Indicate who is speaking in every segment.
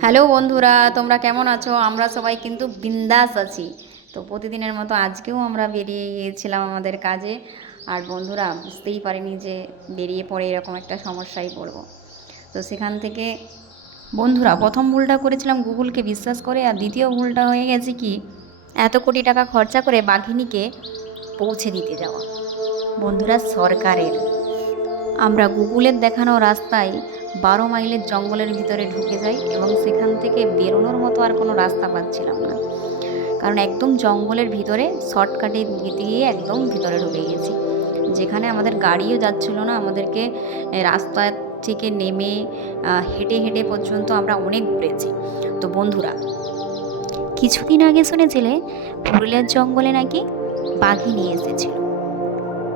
Speaker 1: Hello বন্ধুরা, তোমরা কেমন আছো? আমরা সবাই কিন্তু বিন্দাস আছি। তো প্রতিদিনের মতো আজকেও আমরা বেরিয়ে গিয়েছিলাম আমাদের কাজে। আর বন্ধুরা, বুঝতেই পারিনি যে বেরিয়ে পড়ে এরকম একটা সমস্যায় পড়ব। তো সেখান থেকে বন্ধুরা, প্রথম ভুলটা করেছিলাম গুগলকে বিশ্বাস করে, আর দ্বিতীয় ভুলটা হয়ে গেছে কি, এত কোটি টাকা খরচা করে বাঘিনীকে পৌঁছে দিতে যাওয়া। বন্ধুরা, সরকারের। আমরা গুগলের দেখানো রাস্তায় বারো মাইলের জঙ্গলের ভিতরে ঢুকে যাই এবং সেখান থেকে বেরোনোর মতো আর কোনো রাস্তা পাচ্ছিলাম না। কারণ একদম জঙ্গলের ভিতরে শর্টকাটে দিয়ে একদম ভিতরে ঢুকে গেছি। যেখানে আমাদের গাড়িও যাচ্ছিল না, আমাদেরকে রাস্তা থেকে নেমে হেঁটে হেঁটে পর্যন্ত আমরা অনেক ঘুরেছি। তো বন্ধুরা, কিছুদিন আগে শুনেছিলে পুরুলিয়ার জঙ্গলে নাকি বাঘই নিয়ে এসেছিল?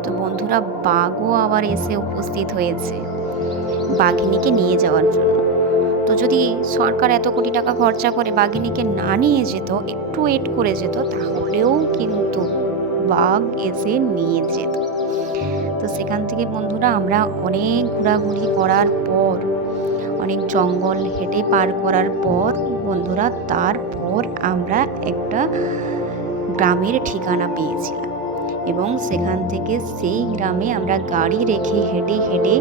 Speaker 1: তো বন্ধুরা, বাঘও আবার এসে উপস্থিত হয়েছে। বাঘিনীকে নিয়ে যাওয়ার জন্য। তো যদি সরকার এত কোটি টাকা খরচা করে বাঘিনীকে না নিয়ে যেত, একটু ওয়েট করে যেত, তাহলেও কিন্তু বাঘ এসে নিয়ে যেত। তো সেখান থেকে বন্ধুরা, আমরা অনেক ঘোরাঘুরি করার পর, অনেক জঙ্গল হেঁটে পার করার পর, বন্ধুরা, তারপর আমরা একটা গ্রামের ঠিকানা পেয়েছিলাম। এবং সেখান থেকে সেই গ্রামে আমরা গাড়ি রেখে হেঁটে হেঁটে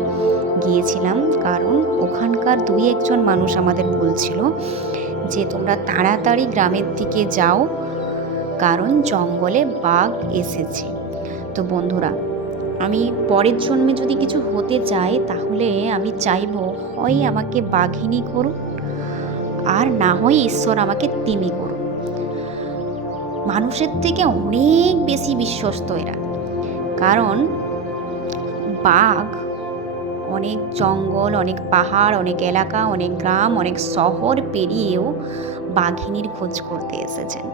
Speaker 1: গিয়েছিলাম। কারণ ওখানকার দুই একজন মানুষ আমাদের বলছিল যে, তোমরা তাড়াতাড়ি গ্রামের দিকে যাও, কারণ জঙ্গলে বাঘ এসেছে। তো বন্ধুরা, আমি পরের জন্মে যদি কিছু হতে চাই তাহলে আমি চাইব, হয় আমাকে বাঘিনী করুন, আর না হয় ঈশ্বর আমাকে তিমি করুন। মানুষের থেকে অনেক বেশি বিশ্বস্ত এরা। কারণ বাঘ অনেক জঙ্গল, অনেক পাহাড়, অনেক এলাকা, অনেক গ্রাম, অনেক শহর পেরিয়েও বাঘিনীর খোঁজ করতে এসেছেন।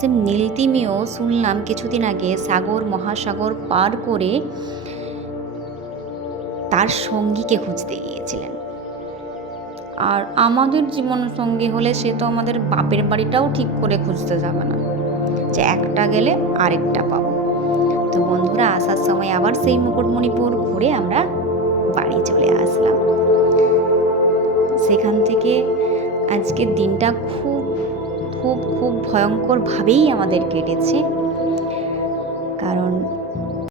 Speaker 1: সে নীলতিমিও শুনলাম কিছুদিন আগে সাগর, মহাসাগর পার করে তার সঙ্গীকে খুঁজতে গিয়েছিলেন। আর আমাদের জীবন সঙ্গী হলে সে তো আমাদের বাপের বাড়িটাও ঠিক করে খুঁজতে যাবে না। যে একটা গেলে আরেকটা পাবো। তো বন্ধুরা, আসার সময় আবার সেই মুকুটমণিপুর ঘুরে আমরা বাড়ি চলে আসলাম। সেখান থেকে আজকের দিনটা খুব খুব খুব ভয়ঙ্করভাবেই আমাদের কেটেছে। কারণ